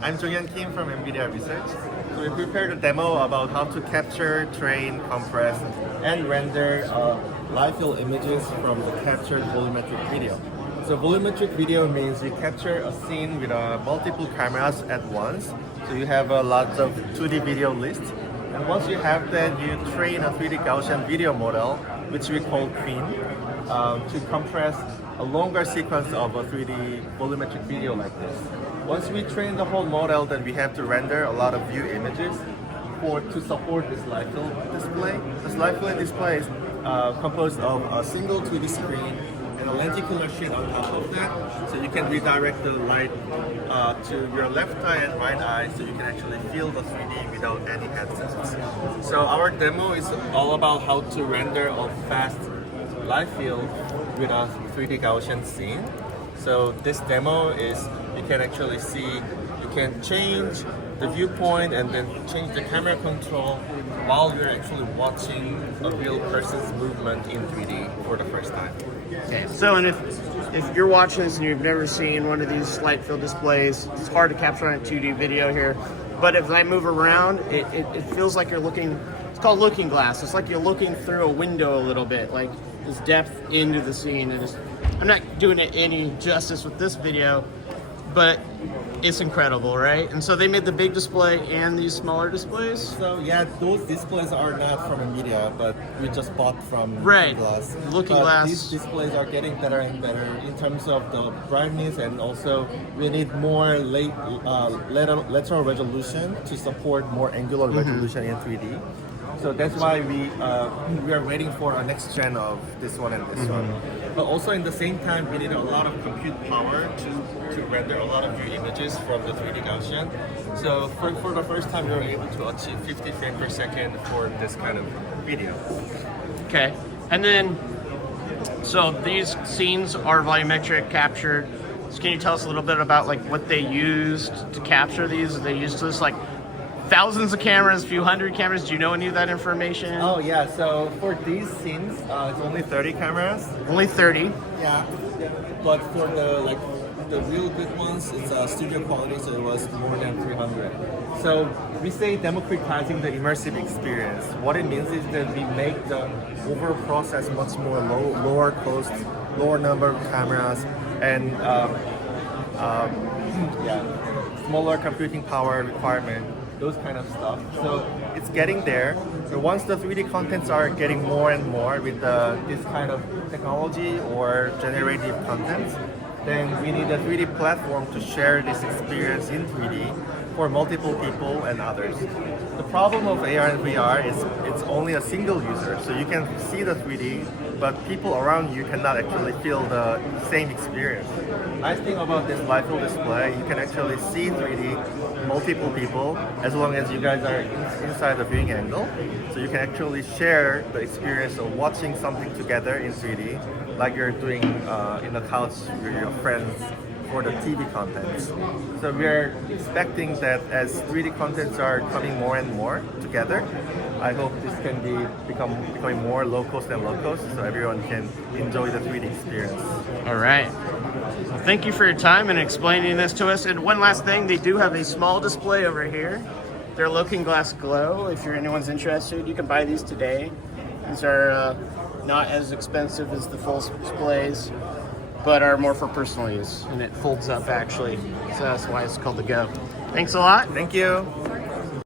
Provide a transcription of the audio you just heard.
I'm Jonghyun Kim from NVIDIA Research. So we prepared a demo about how to capture, train, compress, and render live field images from the captured volumetric video. So volumetric video means you capture a scene with multiple cameras at once. So you have a lot of 2D video list. And once you have that, you train a 3D Gaussian video model, which we call Queen, to compress a longer sequence of a 3D volumetric video like this. Once we train the whole model, then we have to render a lot of view images to support this live field display. This live field display is composed of a single 2D screen and a lenticular sheet on top of that, so you can redirect the light to your left eye and right eye, so you can actually feel the 3D without any headsets. So our demo is all about how to render a fast live field with a 3D Gaussian scene. So this demo is, you can actually see, you can change the viewpoint and then change the camera control while you're actually watching a real person's movement in 3D for the first time. Okay, so and if you're watching this and you've never seen one of these light field displays, it's hard to capture on a 2D video here, but if I move around, it feels like you're looking, it's called looking glass. It's like you're looking through a window a little bit, like this depth into the scene. And I'm not doing it any justice with this video, but it's incredible, right? And so they made the big display and these smaller displays. So yeah, those displays are not from NVIDIA, but we just bought from Looking But Glass. These displays are getting better and better in terms of the brightness, and also we need more lateral resolution to support more angular resolution in 3D. So that's why we are waiting for a next gen of this one and this one. But also in the same time, we need a lot of compute power to render a lot of view images from the 3D Gaussian. So for the first time, we were able to achieve 50 frames per second for this kind of video. Okay, and then, so these scenes are volumetric captured. So can you tell us a little bit about like what they used to capture these? They used this like thousands of cameras, few hundred cameras. Do you know any of that information? Oh yeah, so for these scenes, it's only 30 cameras. Only 30. Yeah, but for the real good ones, it's studio quality, so it was more than 300. So we say democratizing the immersive experience. What it means is that we make the overall process much more lower cost, lower number of cameras, and smaller computing power requirement, those kind of stuff. So it's getting there. So once the 3D contents are getting more and more with this kind of technology or generative contents, then we need a 3D platform to share this experience in 3D for multiple people and others. The problem of AR and VR is it's only a single user, so you can see the 3D, but people around you cannot actually feel the same experience. Nice thing about this live field display, you can actually see 3D, multiple people, as long as you guys are inside the viewing angle. So you can actually share the experience of watching something together in 3D, like you're doing in a couch with your friends for the TV contents. So we're expecting that as 3D contents are coming more and more together, I hope this can becoming more low cost and low cost, so everyone can enjoy the 3D experience. All right. Well, thank you for your time and explaining this to us. And one last thing, they do have a small display over here. They're Looking Glass Glow. If anyone's interested, you can buy these today. These are not as expensive as the full displays, but are more for personal use, and it folds up actually. So that's why it's called the Go. Thanks a lot. Thank you.